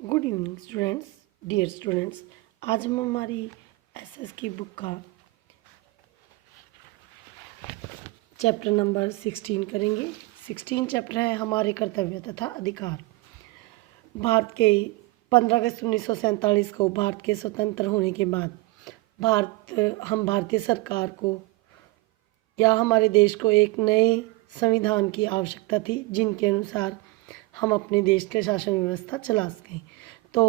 Good evening students, dear students. आज हम हमारी एसएस की बुक का चैप्टर नंबर 16 करेंगे। 16 चैप्टर है हमारे कर्तव्य तथा अधिकार। भारत के 15 अगस्त 1947 को भारत के स्वतंत्र होने के बाद हम भारतीय सरकार को या हमारे देश को एक नए संविधान की आवश्यकता थी, जिनके अनुसार हम अपने देश के शासन व्यवस्था चला सकें। तो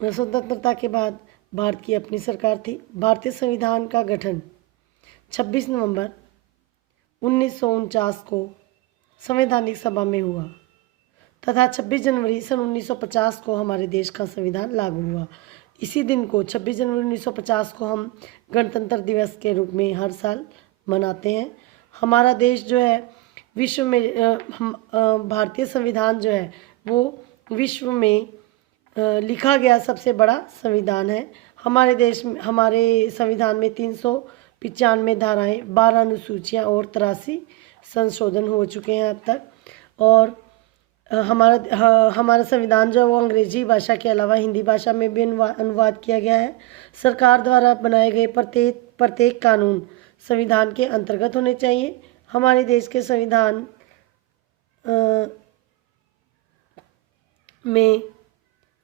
स्वतंत्रता के बाद भारत की अपनी सरकार थी। भारतीय संविधान का गठन 26 नवंबर 1949 को संवैधानिक सभा में हुआ तथा 26 जनवरी सन 1950 को हमारे देश का संविधान लागू हुआ। इसी दिन को 26 जनवरी 1950 को हम गणतंत्र दिवस के रूप में हर साल मनाते हैं। हमारा देश जो है विश्व में भारतीय संविधान जो है वो विश्व में लिखा गया सबसे बड़ा संविधान है। हमारे संविधान में 395 धाराएं, 12 अनुसूचियाँ और 83 संशोधन हो चुके हैं अब तक। और हमारा संविधान जो है वो अंग्रेजी भाषा के अलावा हिंदी भाषा में भी अनुवाद किया गया है। सरकार द्वारा बनाए गए प्रत्येक कानून संविधान के अंतर्गत होने चाहिए। हमारे देश के संविधान में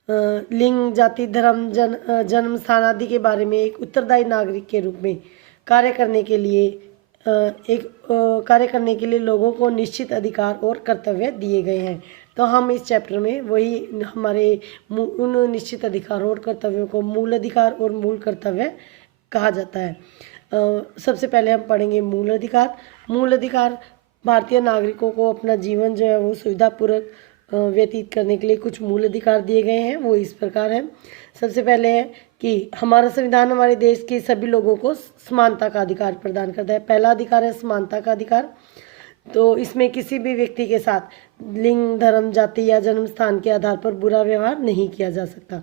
लिंग, जाति, धर्म, जन्म स्थान आदि के बारे में एक उत्तरदायी नागरिक के रूप में कार्य करने के लिए लोगों को निश्चित अधिकार और कर्तव्य दिए गए हैं। तो हम इस चैप्टर में वही हमारे उन निश्चित अधिकारों और कर्तव्यों को मूल अधिकार और मूल कर्तव्य कहा जाता है। सबसे पहले हम पढ़ेंगे मूल अधिकार। मूल अधिकार भारतीय नागरिकों को अपना जीवन जो है वो सुविधापूर्वक व्यतीत करने के लिए कुछ मूल अधिकार दिए गए हैं। वो इस प्रकार हैं। सबसे पहले है कि हमारा संविधान हमारे देश के सभी लोगों को समानता का अधिकार प्रदान करता है। पहला अधिकार है समानता का अधिकार। तो इसमें किसी भी व्यक्ति के साथ लिंग, धर्म, जाति या जन्म स्थान के आधार पर बुरा व्यवहार नहीं किया जा सकता।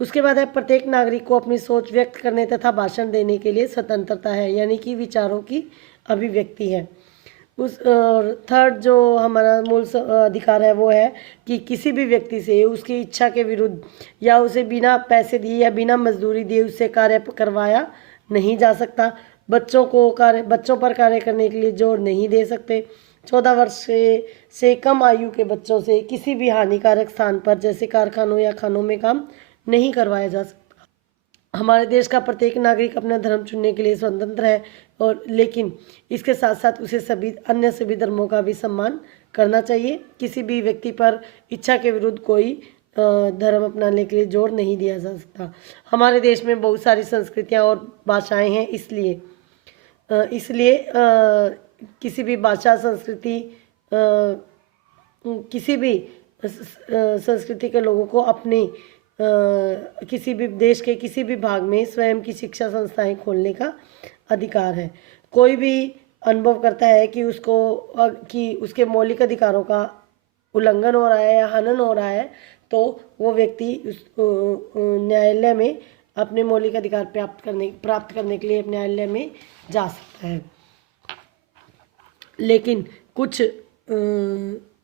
उसके बाद है प्रत्येक नागरिक को अपनी सोच व्यक्त करने तथा भाषण देने के लिए स्वतंत्रता है, यानी कि विचारों की अभिव्यक्ति है। थर्ड जो हमारा मूल अधिकार है वो है कि किसी भी व्यक्ति से उसकी इच्छा के विरुद्ध या उसे बिना पैसे दिए या बिना मजदूरी दिए उससे कार्य करवाया नहीं जा सकता। बच्चों पर कार्य करने के लिए जोर नहीं दे सकते। 14 वर्ष से कम आयु के बच्चों से किसी भी हानिकारक स्थान पर जैसे कारखानों या खानों में काम नहीं करवाया जा सकता। हमारे देश का प्रत्येक नागरिक अपना धर्म चुनने के लिए स्वतंत्र है, और लेकिन इसके साथ साथ उसे सभी धर्मों का भी सम्मान करना चाहिए। किसी भी व्यक्ति पर इच्छा के विरुद्ध कोई धर्म अपनाने के लिए जोर नहीं दिया जा सकता। हमारे देश में बहुत सारी संस्कृतियां और भाषाएं हैं, इसलिए किसी भी भाषा, संस्कृति, किसी भी संस्कृति के लोगों को अपने किसी भी देश के किसी भी भाग में स्वयं की शिक्षा संस्थाएं खोलने का अधिकार है। कोई भी अनुभव करता है कि उसके मौलिक अधिकारों का उल्लंघन हो रहा है या हनन हो रहा है, तो वो व्यक्ति उस न्यायालय में अपने मौलिक अधिकार प्राप्त करने के लिए न्यायालय में जा सकता है। लेकिन कुछ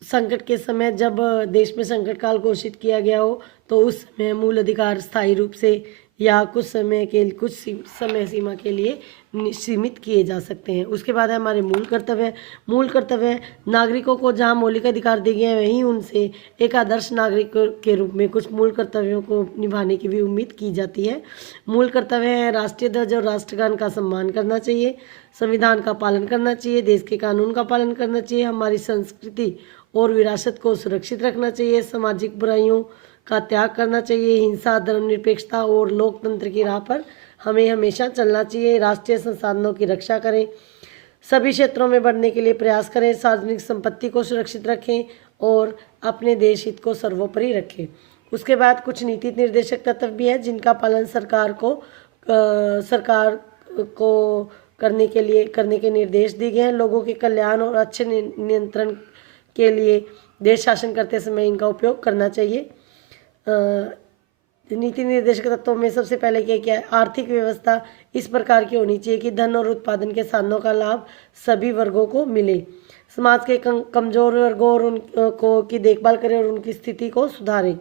संकट के समय, जब देश में संकट काल घोषित किया गया हो, तो उस समय मूल अधिकार स्थायी रूप से या कुछ समय सीमा के लिए सीमित किए जा सकते हैं। उसके बाद है हमारे मूल कर्तव्य नागरिकों को जहां मौलिक अधिकार दिए गए हैं वहीं उनसे एक आदर्श नागरिक के रूप में कुछ मूल कर्तव्यों को निभाने की भी उम्मीद की जाती है। मूल कर्तव्य है राष्ट्रीय ध्वज और राष्ट्रगान का सम्मान करना चाहिए, संविधान का पालन करना चाहिए, देश के कानून का पालन करना चाहिए, हमारी संस्कृति और विरासत को सुरक्षित रखना चाहिए, सामाजिक बुराइयों का त्याग करना चाहिए, हिंसा, धर्मनिरपेक्षता और लोकतंत्र की राह पर हमें हमेशा चलना चाहिए, राष्ट्रीय संसाधनों की रक्षा करें, सभी क्षेत्रों में बढ़ने के लिए प्रयास करें, सार्वजनिक संपत्ति को सुरक्षित रखें और अपने देश हित को सर्वोपरि रखें। उसके बाद कुछ नीति निर्देशक तत्व भी है जिनका पालन सरकार को करने के निर्देश दिए गए हैं। लोगों के कल्याण और अच्छे नियंत्रण के लिए देश शासन करते समय इनका उपयोग करना चाहिए। नीति निर्देशक तत्वों में सबसे पहले क्या है, आर्थिक व्यवस्था इस प्रकार की होनी चाहिए कि धन और उत्पादन के साधनों का लाभ सभी वर्गों को मिले। समाज के कमजोर वर्गों और उनको की देखभाल करें और उनकी स्थिति को सुधारें।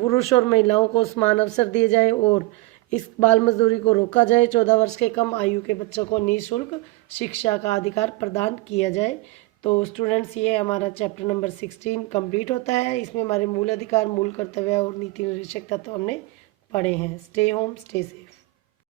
पुरुष और महिलाओं को समान अवसर दिए जाए और इस बाल मजदूरी को रोका जाए। 14 वर्ष के कम आयु के बच्चों को निःशुल्क शिक्षा का अधिकार प्रदान किया जाए। तो स्टूडेंट्स, ये हमारा चैप्टर नंबर 16 कंप्लीट होता है। इसमें हमारे मूल अधिकार, मूल कर्तव्य और नीति निर्देशक तत्व हमने पढ़े हैं। Stay home, stay safe.